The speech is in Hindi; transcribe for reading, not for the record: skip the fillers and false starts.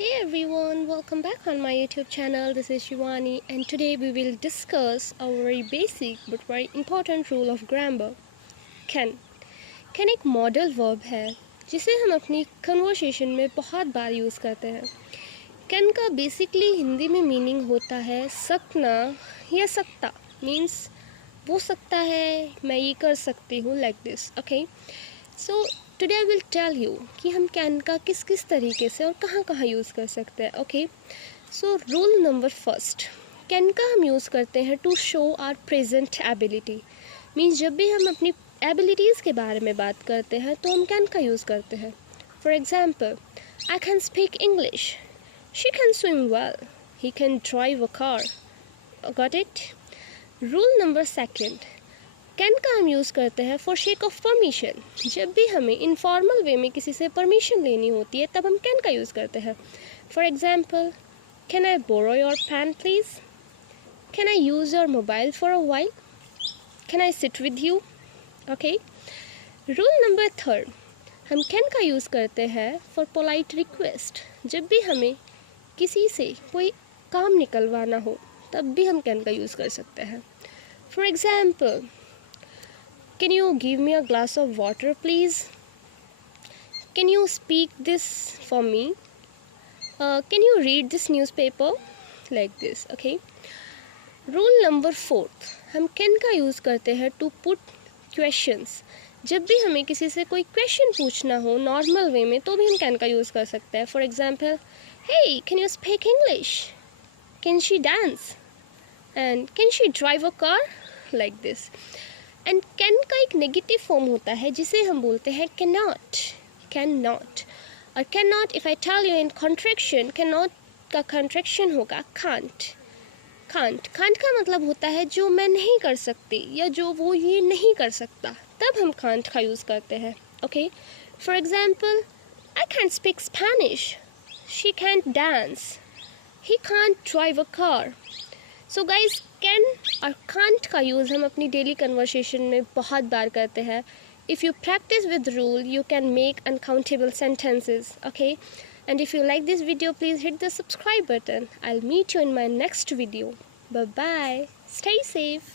Hey everyone, welcome back on my YouTube channel. This is Shivani and today we will discuss a very basic but very important rule of grammar. Can. Can एक मॉडल वर्ब है जिसे हम अपनी कन्वर्सेशन में बहुत बार यूज़ करते हैं. कैन का बेसिकली हिंदी में मीनिंग होता है सकना या सकता. मीन्स वो सकता है, मैं ये कर सकती हूँ, like this. Okay, so today I will tell you कि हम कैन का किस किस तरीके से और कहाँ कहाँ यूज़ कर सकते हैं. Okay, so rule number first, can का हम यूज़ करते हैं to show our present ability. Means जब भी हम अपनी एबिलिटीज़ के बारे में बात करते हैं तो हम कैन का यूज़ करते हैं. For example, I can speak English, she can swim well, he can drive a car. Got it. Rule number second, can का हम यूज़ करते हैं फॉर शेक ऑफ परमिशन. जब भी हमें इनफॉर्मल वे में किसी से परमिशन लेनी होती है तब हम कैन का यूज़ करते हैं. For example, can I borrow your pen please, can I use your mobile for a while, can I sit with you. Okay. Rule number third, हम कैन का यूज़ करते हैं फॉर पोलाइट रिक्वेस्ट. जब भी हमें किसी से कोई काम निकलवाना हो तब भी हम कैन का यूज़ कर सकते हैं. For example, can you give me a glass of water please, can you speak this for me, can you read this newspaper, like this. Okay. Rule number fourth, हम can का यूज़ करते हैं to put questions. जब भी हमें किसी से कोई क्वेश्चन पूछना हो नॉर्मल वे में तो भी हम can का यूज़ कर सकते हैं. For example, hey can you speak English, can she dance, and can she drive a car, like this. And can का एक नेगेटिव फॉर्म होता है जिसे हम बोलते हैं कैन नॉट. कैन नॉट और can not, if I tell you in contraction, can not का कॉन्ट्रैक्शन होगा कांट. कांट का मतलब होता है जो मैं नहीं कर सकती या जो वो ये नहीं कर सकता, तब हम कांट का यूज़ करते हैं. Okay. For example, I can't speak Spanish, she can't dance, he can't drive a car. So guys, can और कांट का यूज़ हम अपनी डेली कन्वर्सेशन में बहुत बार करते हैं. If you practise with rule you can make uncountable sentences. Okay. And if you like this video please hit the subscribe button. I will meet you in my next video. Bye bye. Stay safe.